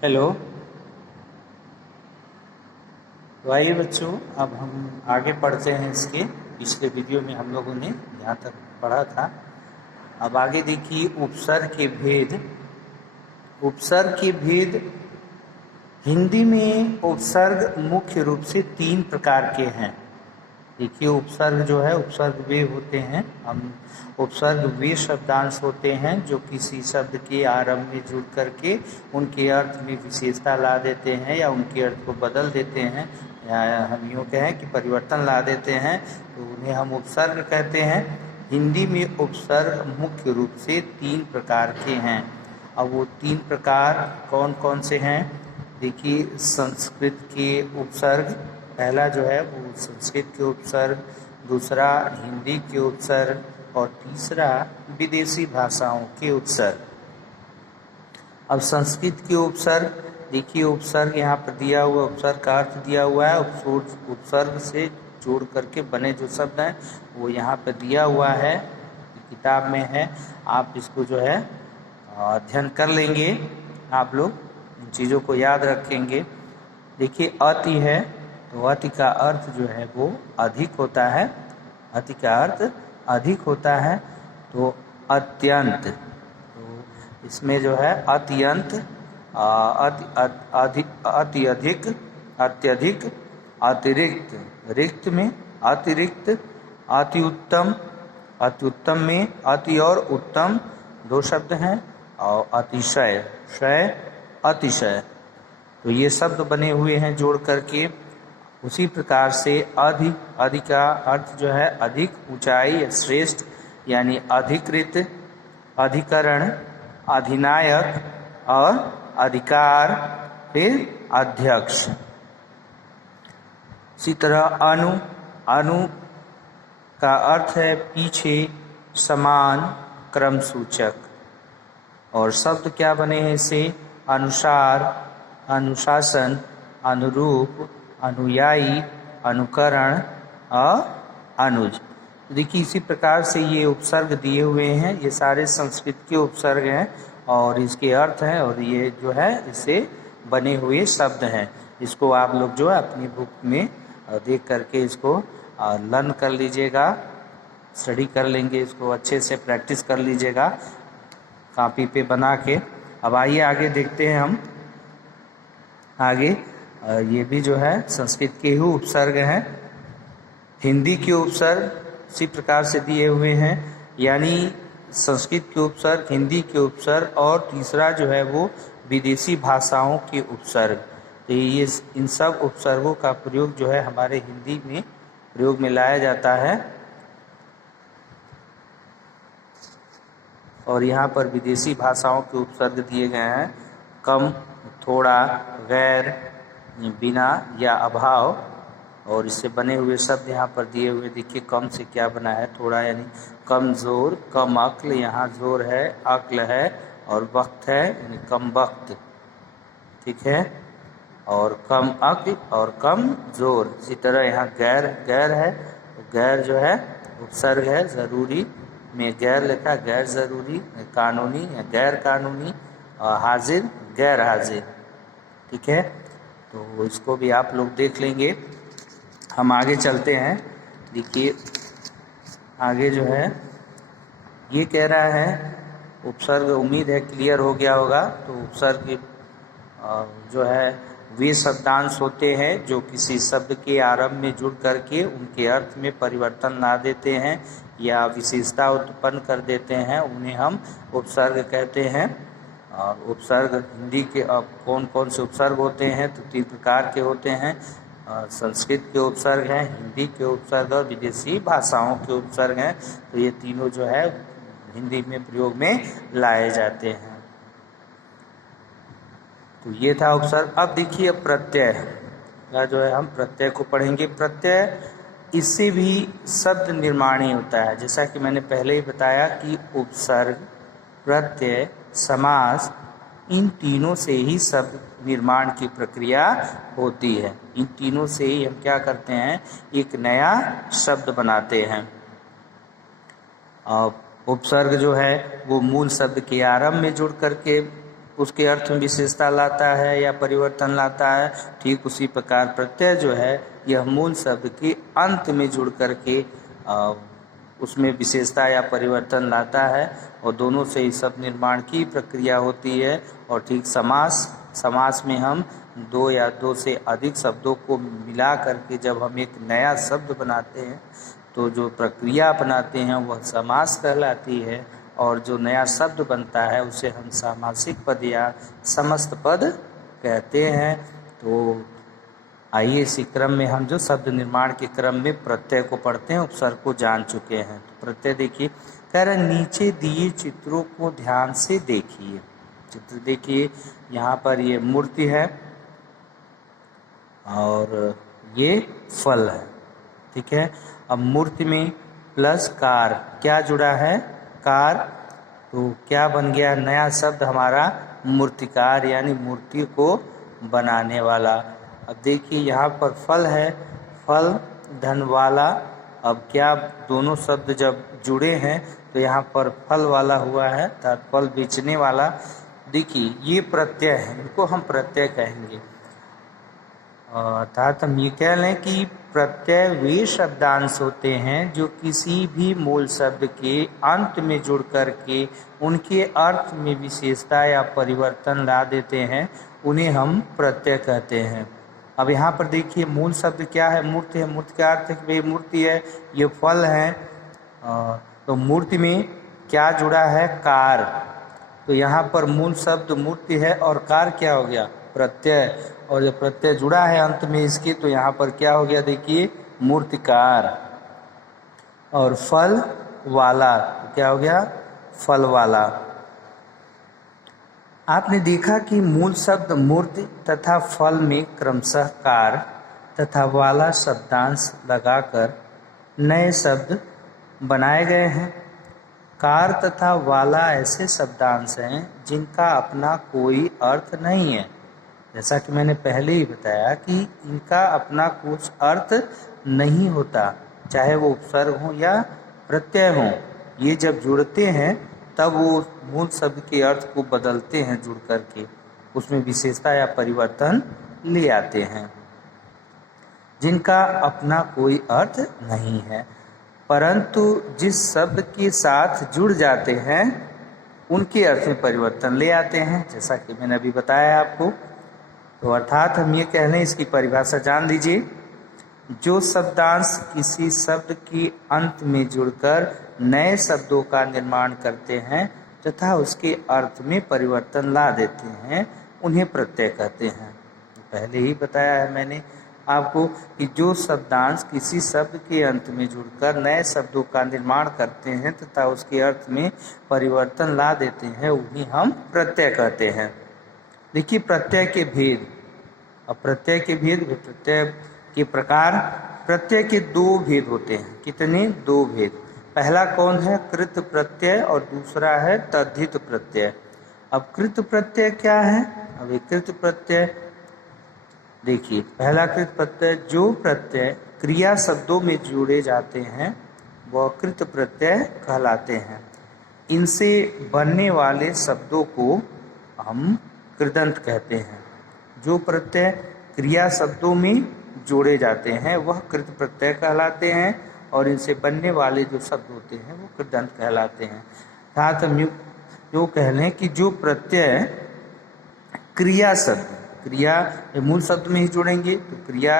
Hello. तो आइए बच्चों, अब हम आगे पढ़ते हैं। इसके पिछले वीडियो में हम लोगों ने यहाँ तक पढ़ा था। अब आगे देखिए, उपसर्ग के भेद। उपसर्ग के भेद हिंदी में उपसर्ग मुख्य रूप से 3 प्रकार के हैं। देखिए, उपसर्ग जो है, उपसर्ग वे होते हैं, हम उपसर्ग वे शब्दांश होते हैं जो किसी शब्द के आरंभ में जुड़ करके उनके अर्थ में विशेषता ला देते हैं या उनके अर्थ को बदल देते हैं, या हम यूँ कहें कि परिवर्तन ला देते हैं, तो उन्हें हम उपसर्ग कहते हैं। हिंदी में उपसर्ग मुख्य रूप से 3 प्रकार के हैं। अब वो 3 प्रकार कौन कौन से हैं? देखिए, संस्कृत के उपसर्ग, पहला जो है वो संस्कृत के उपसर्ग, दूसरा हिंदी के उपसर्ग और तीसरा विदेशी भाषाओं के उपसर्ग। अब संस्कृत के उपसर्ग देखिए, उपसर्ग यहाँ पर दिया हुआ, उपसर्ग का अर्थ दिया हुआ है। उपसर्ग से जोड़ करके बने जो शब्द हैं वो यहाँ पर दिया हुआ है, किताब में है। आप इसको जो है अध्ययन कर लेंगे, आप लोग इन चीज़ों को याद रखेंगे। देखिए, अति है तो अति का अर्थ जो है वो अधिक होता है। अति का अर्थ अधिक होता है। तो अत्यंत, तो इसमें जो है अत्यंत, अति अधिक, अत्यधिक, अतिरिक्त, रिक्त में अतिरिक्त, अति उत्तम, अति उत्तम में अति और उत्तम 2 शब्द हैं, और अतिशय, शय, अतिशय, तो ये शब्द बने हुए हैं जोड़ करके। उसी प्रकार से अधि का अर्थ जो है अधिक, ऊंचाई या श्रेष्ठ, यानी अधिकृत, अधिकरण, अधिनायक और अधिकार, फिर अध्यक्ष। इसी तरह अनु, अनु का अर्थ है पीछे, समान, क्रम सूचक। और शब्द क्या बने हैं इससे? अनुसार, अनुशासन, अनुरूप, अनुयायी, अनुकरण और अनुज। देखिए, इसी प्रकार से ये उपसर्ग दिए हुए हैं, ये सारे संस्कृत के उपसर्ग हैं और इसके अर्थ हैं, और ये जो है इससे बने हुए शब्द हैं। इसको आप लोग जो है अपनी बुक में देख करके इसको लर्न कर लीजिएगा, स्टडी कर लेंगे, इसको अच्छे से प्रैक्टिस कर लीजिएगा कॉपी पे बना के। अब आइए आगे देखते हैं हम। आगे ये भी जो है संस्कृत के ही उपसर्ग हैं। हिंदी के उपसर्ग इसी प्रकार से दिए हुए हैं, यानी संस्कृत के उपसर्ग, हिंदी के उपसर्ग, और तीसरा जो है वो विदेशी भाषाओं के उपसर्ग। तो ये इन सब उपसर्गों का प्रयोग जो है हमारे हिंदी में प्रयोग में लाया जाता है। और यहाँ पर विदेशी भाषाओं के उपसर्ग दिए गए हैं, कम, थोड़ा, गैर, बिना या अभाव। और इससे बने हुए शब्द यहाँ पर दिए हुए, देखिए कम से क्या बना है? थोड़ा, यानी कमज़ोर, कम अक्ल, यहाँ जोर है, अक्ल है, और वक्त है यानी कम वक्त, ठीक है। और कम अक्ल और कम जोर। इसी तरह यहाँ गैर, गैर है तो गैर जो है उपसर्ग है, ज़रूरी में गैर लिखा, गैर ज़रूरी, कानूनी या गैर कानूनी, और हाजिर, गैर हाजिर, ठीक है। तो इसको भी आप लोग देख लेंगे। हम आगे चलते हैं। देखिए, आगे जो है ये कह रहा है उपसर्ग, उम्मीद है क्लियर हो गया होगा। तो उपसर्ग जो है वे शब्दांश होते हैं जो किसी शब्द के आरंभ में जुड़ करके उनके अर्थ में परिवर्तन ला देते हैं या विशेषता उत्पन्न कर देते हैं, उन्हें हम उपसर्ग कहते हैं। और उपसर्ग हिंदी के अब कौन कौन से उपसर्ग होते हैं? तो 3 प्रकार के होते हैं। संस्कृत के उपसर्ग हैं, हिंदी के उपसर्ग और विदेशी भाषाओं के उपसर्ग हैं। तो ये तीनों जो है हिंदी में प्रयोग में लाए जाते हैं। तो ये था उपसर्ग। अब देखिए प्रत्यय का जो है हम प्रत्यय को पढ़ेंगे। प्रत्यय, इससे भी शब्द निर्माण ही होता है। जैसा कि मैंने पहले ही बताया कि उपसर्ग, प्रत्यय, समास, इन तीनों से ही शब्द निर्माण की प्रक्रिया होती है। इन तीनों से ही हम क्या करते हैं? एक नया शब्द बनाते हैं। उपसर्ग जो है वो मूल शब्द के आरंभ में जुड़ करके उसके अर्थ में विशेषता लाता है या परिवर्तन लाता है, ठीक उसी प्रकार प्रत्यय जो है यह मूल शब्द के अंत में जुड़ करके उसमें विशेषता या परिवर्तन लाता है और दोनों से ही शब्द निर्माण की प्रक्रिया होती है। और ठीक समास में हम दो या दो से अधिक शब्दों को मिला करके जब हम एक नया शब्द बनाते हैं तो जो प्रक्रिया अपनाते हैं वह समास कहलाती है, और जो नया शब्द बनता है उसे हम सामासिक पद या समस्त पद कहते हैं। तो आइए इसी क्रम में हम जो शब्द निर्माण के क्रम में प्रत्यय को पढ़ते हैं, उपसर्ग को जान चुके हैं। तो प्रत्यय देखिए, कह रहे नीचे दिए चित्रों को ध्यान से देखिए। चित्र देखिए, यहाँ पर ये मूर्ति है और ये फल है, ठीक है। अब मूर्ति में प्लस कार, क्या जुड़ा है? कार। तो क्या बन गया नया शब्द हमारा? मूर्तिकार, यानी मूर्ति को बनाने वाला। अब देखिए यहाँ पर फल है, फल धन वाला। अब क्या दोनों शब्द जब जुड़े हैं तो यहाँ पर फल वाला हुआ है, अर्थात फल बेचने वाला। देखिए ये प्रत्यय है, इनको हम प्रत्यय कहेंगे। अर्थात हम ये कह लें कि प्रत्यय वे शब्दांश होते हैं जो किसी भी मूल शब्द के अंत में जुड़ करके उनके अर्थ में विशेषता या परिवर्तन ला देते हैं, उन्हें हम प्रत्यय कहते हैं। अब यहाँ पर देखिए मूल शब्द क्या है? मूर्ति है। मूर्ति का अर्थ है कि भाई मूर्ति है, ये फल है। तो मूर्ति में क्या जुड़ा है? कार। तो यहाँ पर मूल शब्द मूर्ति है और कार क्या हो गया? प्रत्यय। और जब प्रत्यय जुड़ा है अंत में इसके, तो यहाँ पर क्या हो गया? देखिए मूर्तिकार। और फल वाला, तो क्या हो गया? फल वाला। आपने देखा कि मूल शब्द मूर्ति तथा फल में क्रमशः कार तथा वाला शब्दांश लगाकर नए शब्द बनाए गए हैं। कार तथा वाला ऐसे शब्दांश हैं जिनका अपना कोई अर्थ नहीं है। जैसा कि मैंने पहले ही बताया कि इनका अपना कुछ अर्थ नहीं होता, चाहे वो उपसर्ग हो या प्रत्यय हो। ये जब जुड़ते हैं तब वो मूल शब्द के अर्थ को बदलते हैं, जुड़ करके उसमें विशेषता या परिवर्तन ले आते हैं, जिनका अपना कोई अर्थ नहीं है, परंतु जिस शब्द के साथ जुड़ जाते हैं उनके अर्थ में परिवर्तन ले आते हैं, जैसा कि मैंने अभी बताया आपको। तो अर्थात हम ये कह लें, इसकी परिभाषा जान लीजिए। जो शब्दांश किसी शब्द के अंत में जुड़कर नए शब्दों का निर्माण करते हैं तथा उसके अर्थ में परिवर्तन ला देते हैं, उन्हें प्रत्यय कहते हैं। पहले ही बताया है मैंने आपको कि जो शब्दांश किसी शब्द के अंत में जुड़कर नए शब्दों का निर्माण करते हैं तथा उसके अर्थ में परिवर्तन ला देते हैं, उन्हें हम प्रत्यय कहते हैं। देखिए प्रत्यय के भेद। अब प्रत्यय के भेद, प्रत्यय के प्रकार। प्रत्यय के दो भेद होते हैं। कितने? दो भेद। पहला कौन है? कृत प्रत्यय, और दूसरा है तद्धित प्रत्यय। अब कृत प्रत्यय क्या है? अब कृत प्रत्यय देखिए, पहला कृत प्रत्यय, जो प्रत्यय क्रिया शब्दों में जोड़े जाते हैं वह कृत प्रत्यय कहलाते हैं। इनसे बनने वाले शब्दों को हम कृदंत कहते हैं। जो प्रत्यय क्रिया शब्दों में जोड़े जाते हैं वह कृत प्रत्यय कहलाते हैं, और इनसे बनने वाले जो शब्द होते हैं वो कृदंत कहलाते हैं। अर्थात हम जो कह लें कि जो प्रत्यय क्रिया शब्द, क्रिया मूल शब्द में ही जुड़ेंगे, तो क्रिया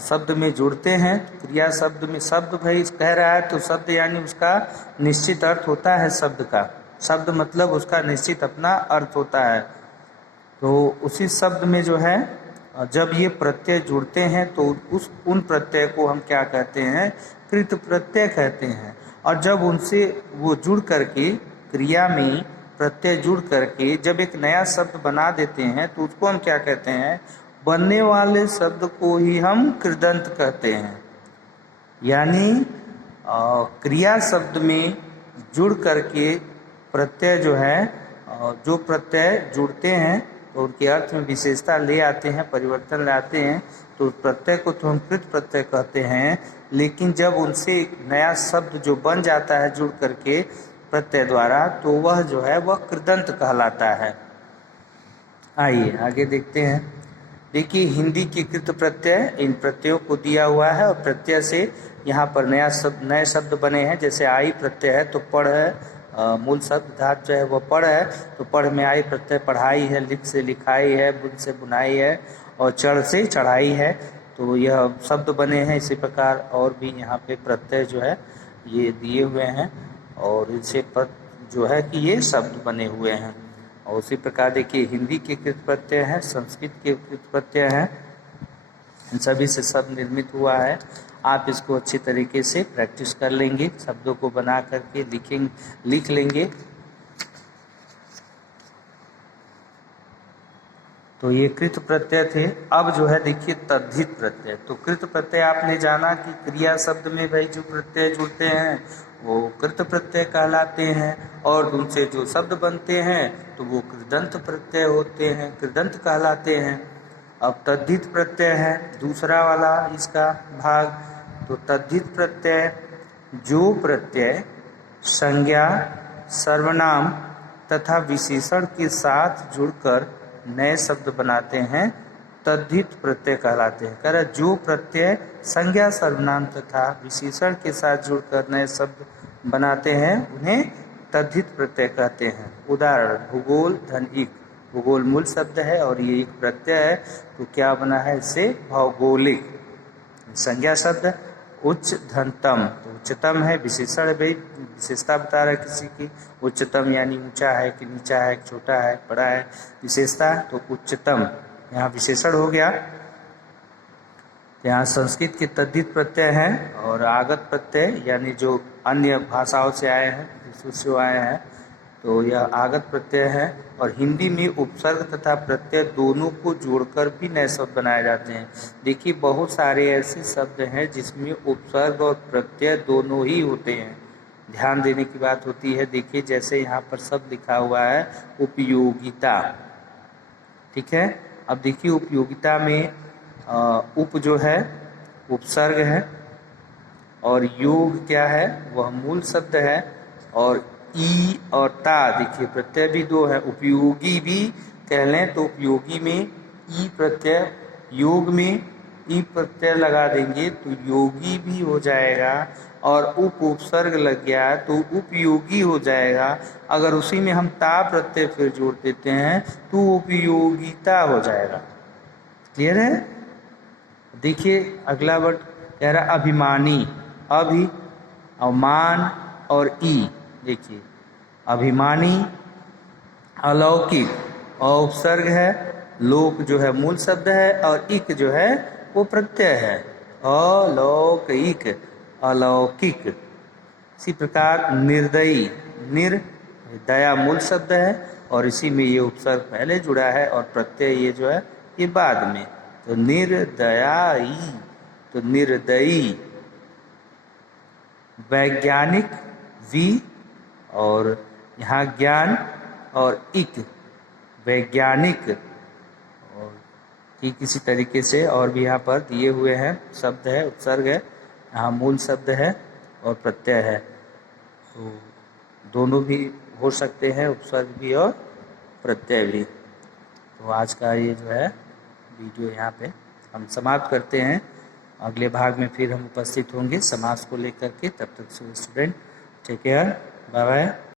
शब्द में जुड़ते हैं। क्रिया शब्द में, शब्द भाई कह रहा है तो शब्द यानी उसका निश्चित अर्थ होता है शब्द का। शब्द मतलब उसका निश्चित अपना अर्थ होता है। तो उसी शब्द में जो है जब ये प्रत्यय जुड़ते हैं तो उन प्रत्यय को हम क्या कहते हैं? कृत प्रत्यय कहते हैं। और जब उनसे वो जुड़ करके, क्रिया में प्रत्यय जुड़ करके जब एक नया शब्द बना देते हैं तो उसको हम क्या कहते हैं? बनने वाले शब्द को ही हम कृदंत कहते हैं। यानी क्रिया शब्द में जुड़ करके प्रत्यय जो है, जो प्रत्यय जुड़ते हैं तो उनके अर्थ में विशेषता ले आते हैं, परिवर्तन लाते हैं, तो प्रत्यय को तो हम कृत प्रत्यय कहते हैं। लेकिन जब उनसे एक नया शब्द जो बन जाता है जुड़ करके प्रत्यय द्वारा, तो वह जो है वह कृदंत कहलाता है। आइए आगे देखते हैं। देखिए हिंदी के कृत प्रत्यय, इन प्रत्ययों को दिया हुआ है और प्रत्यय से यहाँ पर नए शब्द बने हैं। जैसे आई प्रत्यय है तो पढ़ है, मूल शब्द धातु जो है वो पढ़ है, तो पढ़ में आई प्रत्यय पढ़ाई है, लिख से लिखाई है, बुन से बुनाई है और चढ़ से चढ़ाई है, तो यह शब्द बने हैं। इसी प्रकार और भी यहाँ पे प्रत्यय जो है ये दिए हुए हैं और इनसे जो है कि ये शब्द बने हुए हैं। और उसी प्रकार देखिए हिंदी के कृत प्रत्यय हैं, संस्कृत के कृत प्रत्यय हैं, इन सभी से शब्द निर्मित हुआ है। आप इसको अच्छी तरीके से प्रैक्टिस कर लेंगे, शब्दों को बना करके लिख लेंगे। तो ये कृत प्रत्यय थे। अब जो है देखिए तद्धित प्रत्यय। तो कृत प्रत्यय आपने जाना कि क्रिया शब्द में भाई जो प्रत्यय जुड़ते हैं वो कृत प्रत्यय कहलाते हैं और उनसे जो शब्द बनते हैं तो वो कृदंत प्रत्यय होते हैं, कृदंत कहलाते हैं। अब तद्धित प्रत्यय है दूसरा वाला इसका भाग। तो तद्धित प्रत्यय जो प्रत्यय संज्ञा, सर्वनाम तथा विशेषण के साथ जुड़कर नए शब्द बनाते हैं तद्धित प्रत्यय कहलाते हैं। कह रहा जो प्रत्यय संज्ञा, सर्वनाम तथा विशेषण के साथ जुड़कर नए शब्द बनाते हैं उन्हें तद्धित प्रत्यय कहते हैं। उदाहरण भूगोल, धन, इक। भूगोल मूल शब्द है और ये एक प्रत्यय है, तो क्या बना है इससे भौगोलिक। संज्ञा शब्द उच्च, धन, तम, तो उच्चतम है, विशेषण भाई विशेषता बता रहा है किसी की, उच्चतम यानी ऊंचा है कि नीचा है, छोटा है, बड़ा है, विशेषता तो उच्चतम, यहाँ विशेषण हो गया। यहाँ संस्कृत के तद्धित प्रत्यय हैं और आगत प्रत्यय यानी जो अन्य भाषाओं से आए हैं, विदेशों से आए हैं, तो यह आगत प्रत्यय है। और हिंदी में उपसर्ग तथा प्रत्यय दोनों को जोड़कर भी नए शब्द बनाए जाते हैं। देखिए बहुत सारे ऐसे शब्द हैं जिसमें उपसर्ग और प्रत्यय दोनों ही होते हैं, ध्यान देने की बात होती है। देखिए जैसे यहाँ पर शब्द लिखा हुआ है उपयोगिता, ठीक है। अब देखिए उपयोगिता में उप जो है उपसर्ग है और योग क्या है वह मूल शब्द है और ई और ता देखिए प्रत्यय भी दो है। उपयोगी भी कह लें तो उपयोगी में ई प्रत्यय, योग में ई प्रत्यय लगा देंगे तो योगी भी हो जाएगा और उपसर्ग लग गया तो उपयोगी हो जाएगा। अगर उसी में हम ता प्रत्यय फिर जोड़ देते हैं तो उपयोगिता हो जाएगा। क्लियर है। देखिए अगला वर्ड कह रहा अभिमानी, अभि और मान और ई। देखिए अभिमानी अलौकिक और उपसर्ग है, लोक जो है मूल शब्द है और इक जो है वो प्रत्यय है, अलौकिक, अलौकिक। इसी प्रकार निर्दयी, दया मूल शब्द है और इसी में ये उपसर्ग पहले जुड़ा है और प्रत्यय ये जो है ये बाद में, तो निर्दयाई, तो निर्दयी। वैज्ञानिक वी और यहाँ ज्ञान और इक, वैज्ञानिक। और ठीक इसी तरीके से और भी यहाँ पर दिए हुए हैं शब्द है, उपसर्ग है, यहाँ मूल शब्द है और प्रत्यय है, तो दोनों भी हो सकते हैं, उपसर्ग भी और प्रत्यय भी। तो आज का ये जो है वीडियो यहाँ पे हम समाप्त करते हैं। अगले भाग में फिर हम उपस्थित होंगे समास को लेकर के। तब तक student take care, bye bye.